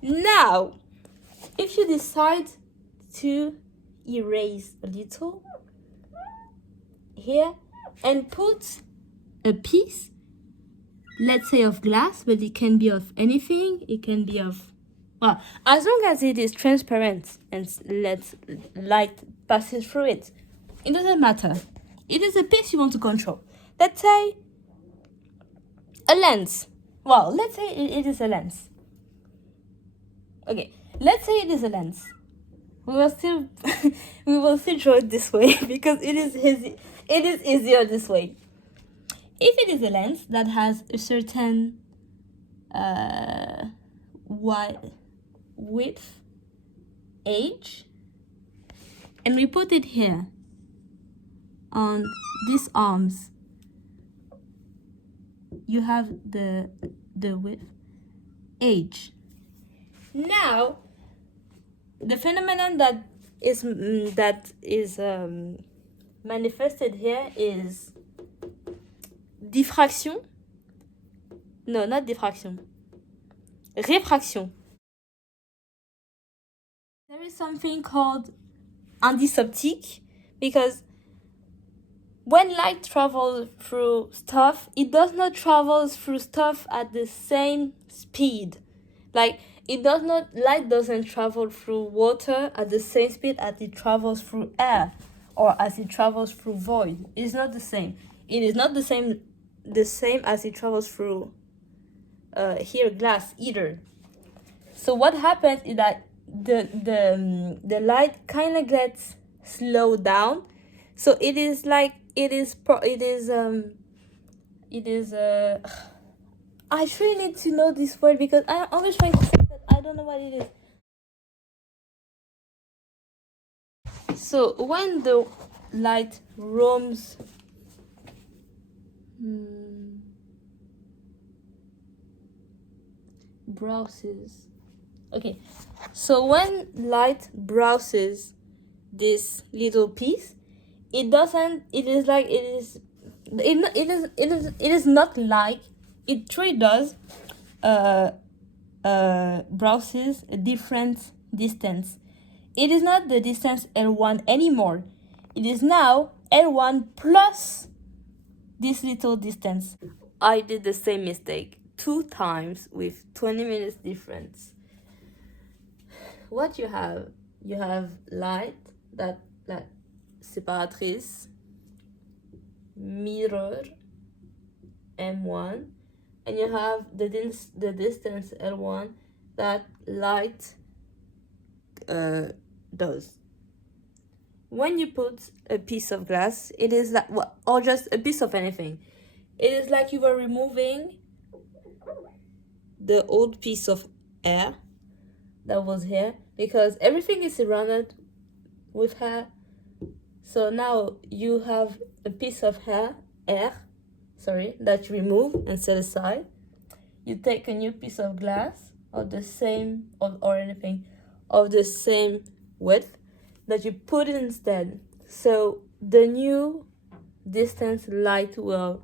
Now, if you decide to erase a little here and put a piece, let's say of glass, but it can be of anything. It can be of, well, as long as it is transparent and let light passes through it, it doesn't matter. It is a piece you want to control. Let's say a lens. Well, let's say it is a lens. Okay, let's say it is a lens. We will still we will still draw it this way because it is easier this way. If it is a lens that has a certain width, age, and we put it here on these arms, you have the width, age. Now, the phenomenon that is manifested here is diffraction. No, not diffraction. Refraction. There is something called indice optique, because when light travels through stuff, it does not travel through stuff at the same speed. Like, light doesn't travel through water at the same speed as it travels through air or as it travels through void. It's not the same. It is not the same as it travels through here glass either. So what happens is that the light kind of gets slowed down. So it is like I truly need to know this word because I'm always trying to say that I don't know what it is. So when the light roams browses. Okay. So when light browses this little piece, it is not like it truly does browses a different distance. It is not the distance L1 anymore. It is now L1 plus this little distance. I did the same mistake 2 times with 20 minutes difference. What you have light, that séparatrice, mirror, M1, and you have the distance L1 that light does. When you put a piece of glass, it is like, or just a piece of anything, it is like you were removing the old piece of air that was here, because everything is surrounded with hair. So now you have a piece of air that you remove and set aside. You take a new piece of glass of the same or anything of the same width that you put it instead. So the new distance light will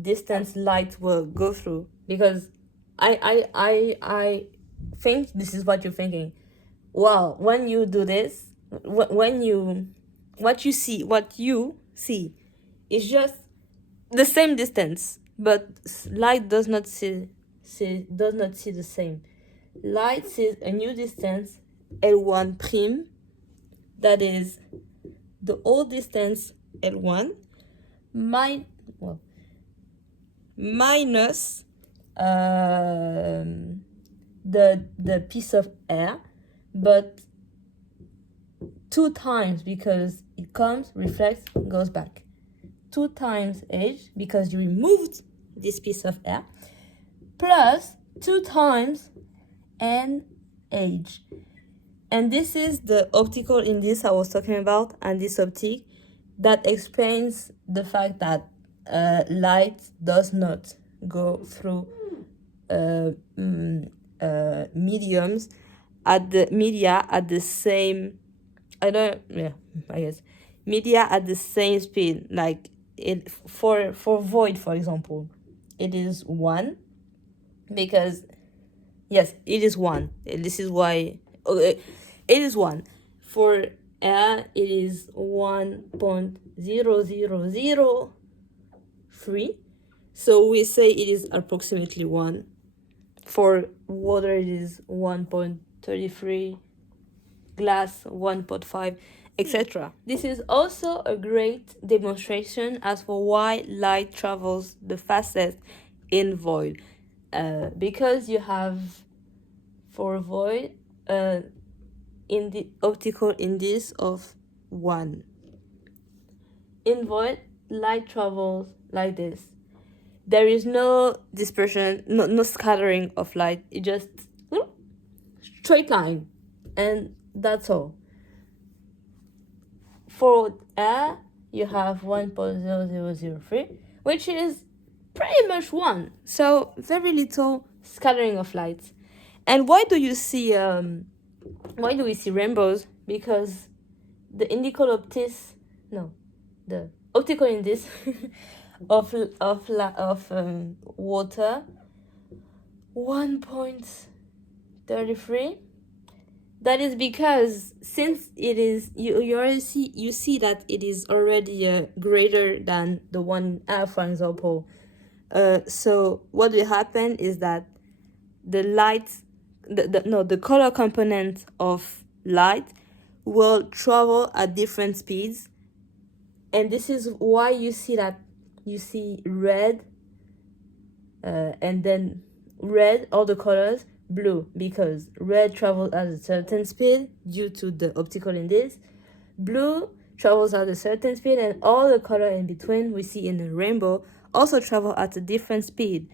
distance light will go through, because I think this is what you're thinking. Wow, when you do this, what you see is just the same distance, but light does not see the same. Light sees a new distance, L1 prime, that is the old distance L1 minus the piece of air, but 2 times, because it comes, reflects, goes back. 2 times age, because you removed this piece of air, plus 2 times n age. And this is the optical index I was talking about, and this optique that explains the fact that light does not go through mediums at the media at the same media at the same speed. Like it for void, for example, it is 1, because yes, it is 1. This is why it is 1. For air, it is 1.0003. So we say it is approximately 1. For water, it is 1.33. Glass 1.5, etc. This is also a great demonstration as for why light travels the fastest in void. Because you have, for void, in the optical index of 1. In void, light travels like this. There is no dispersion, no scattering of light. It just straight line, and that's all. For air, you have 1.0003, which is pretty much 1. So very little scattering of light. And why do we see rainbows? Because the optical index of water, 1.33. That is because since it is, you see that it is already greater than the 1R, for example. So what will happen is that the light, the color component of light will travel at different speeds, and this is why you see red, and then red, all the colors, blue, because red travels at a certain speed due to the optical index, blue travels at a certain speed, and all the color in between we see in the rainbow also travel at a different speed.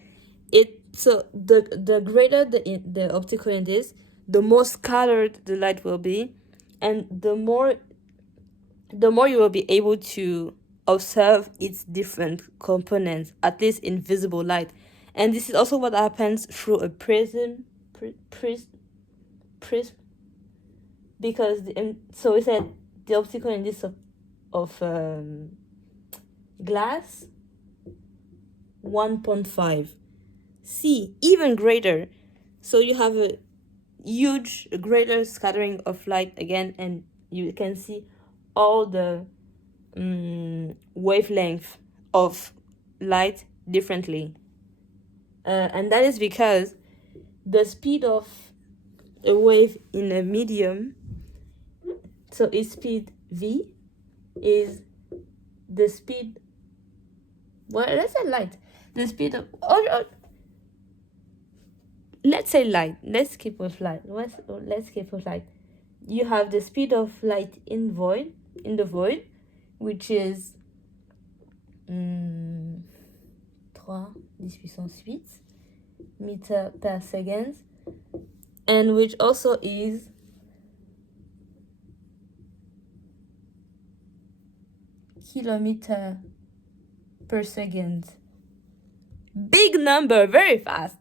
So the greater the optical index, the more scattered the light will be, and the more you will be able to observe its different components, at least in visible light. And this is also what happens through a prism, because so we said the optical index of glass, 1.5. C, even greater. So you have a greater scattering of light again, and you can see all the wavelength of light differently. And that is because the speed of a wave in a medium, so its speed v, is the speed, let's say light, the speed of, let's say light, let's keep with light, you have the speed of light in the void, which is 3 10 puissance 8 meter per second, and which also is kilometer per second. Big number, very fast,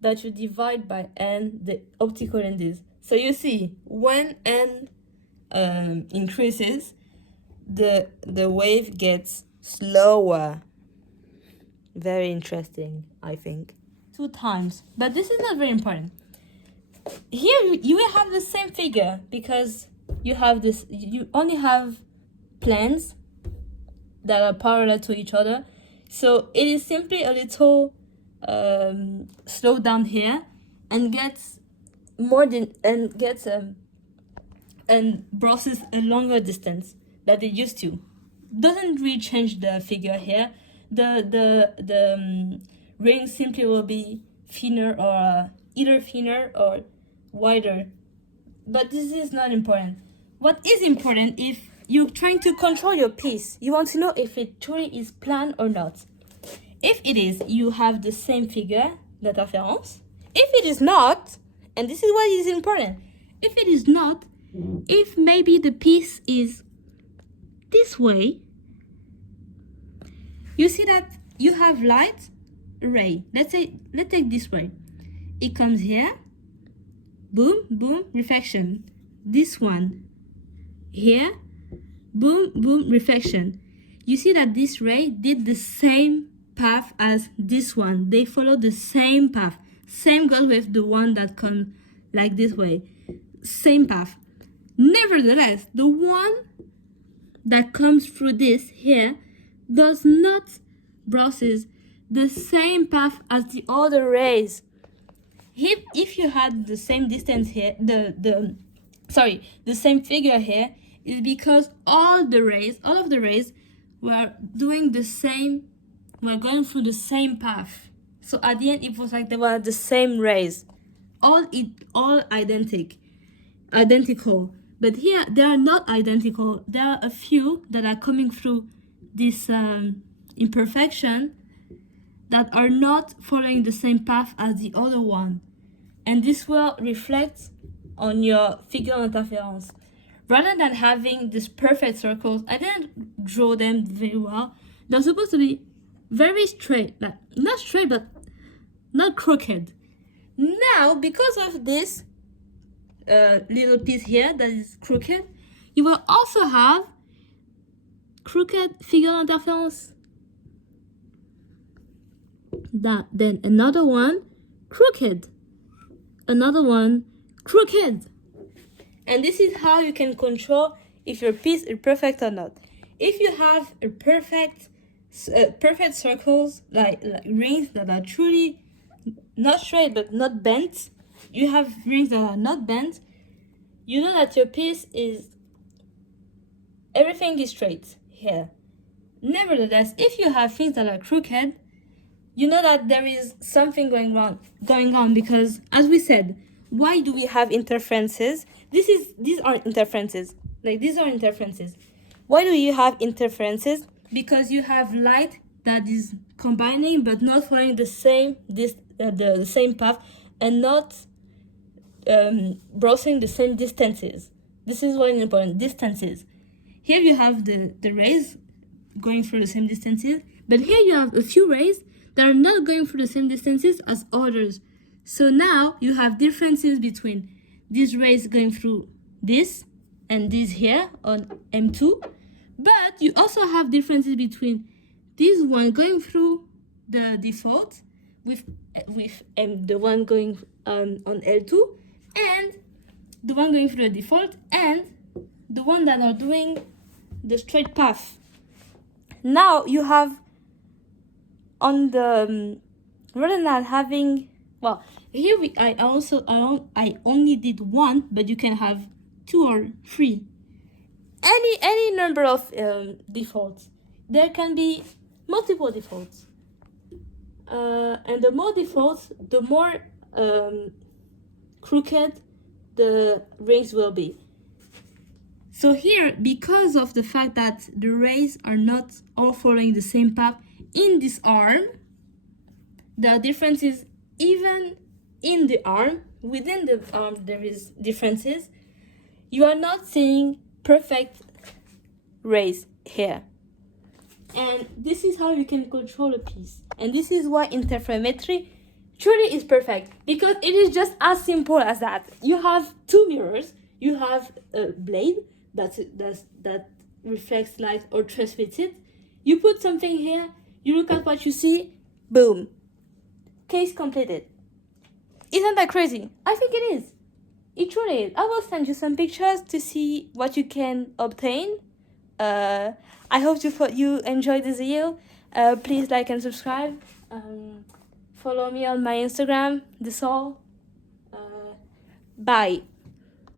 that you divide by n, the optical index. So you see, when n increases, the wave gets slower. Very interesting, I think. 2 times, but this is not very important. Here you will have the same figure, because you only have planes that are parallel to each other. So it is simply a little slow down here, and gets and crosses a longer distance that it used to. Doesn't really change the figure here. The ring simply will be thinner, or either thinner or wider. But this is not important. What is important, if you're trying to control your piece, you want to know if it truly is planned or not. If it is, you have the same figure, l'interférence. If it is not, and this is why it is important, if it is not, if maybe the piece is this way, you see that you have light ray. Let's take this way. It comes here, boom, boom, reflection. This one here, boom, boom, reflection. you see that this ray did the same path as this one. They follow the same path. Same goes with the one that comes like this way. Same path. Nevertheless, the one that comes through this here does not brushes the same path as the other rays. If you had the same distance here, the same figure here, is because all of the rays were doing the same, were going through the same path. So at the end, it was like they were the same rays, all identical. But here they are not identical. There are a few that are coming through this imperfection that are not following the same path as the other one. And this will reflect on your figure interference. Rather than having these perfect circles, I didn't draw them very well. They're supposed to be very straight, like not straight, but not crooked. Now, because of this little piece here that is crooked, you will also have crooked figure interference. Then another one crooked, another one crooked. And this is how you can control if your piece is perfect or not. If you have a perfect circles, like rings that are truly not straight but not bent, you have rings that are not bent, you know that your piece is, everything is straight here. Nevertheless, if you have things that are crooked, you know that there is something going on because, as we said, why do we have interferences? These are interferences. These are interferences. Why do you have interferences? Because you have light that is combining but not following the same the same path and not crossing the same distances. This is what is important, distances. Here you have the rays going through the same distances, but here you have a few rays that are not going through the same distances as others. So now you have differences between these rays going through this and this here on M2, but you also have differences between this one going through the default with the one going on L2 and the one going through the default and the one that are doing the straight path. Now you have on the rather than having, well, here I only did one, but you can have 2 or 3, any number of defaults. There can be multiple defaults, and the more defaults, the more crooked the rings will be. So here, because of the fact that the rays are not all following the same path in this arm, the difference is even in the arm, within the arm there is differences. You are not seeing perfect rays here. And this is how you can control a piece. And this is why interferometry truly is perfect, because it is just as simple as that. You have 2 mirrors, you have a blade that reflects light or transmits it. You put something here, you look at what you see, boom. Case completed. Isn't that crazy? I think it is. It truly is. I will send you some pictures to see what you can obtain. I hope you enjoyed this video. Please like and subscribe. Follow me on my Instagram. That's all. Bye.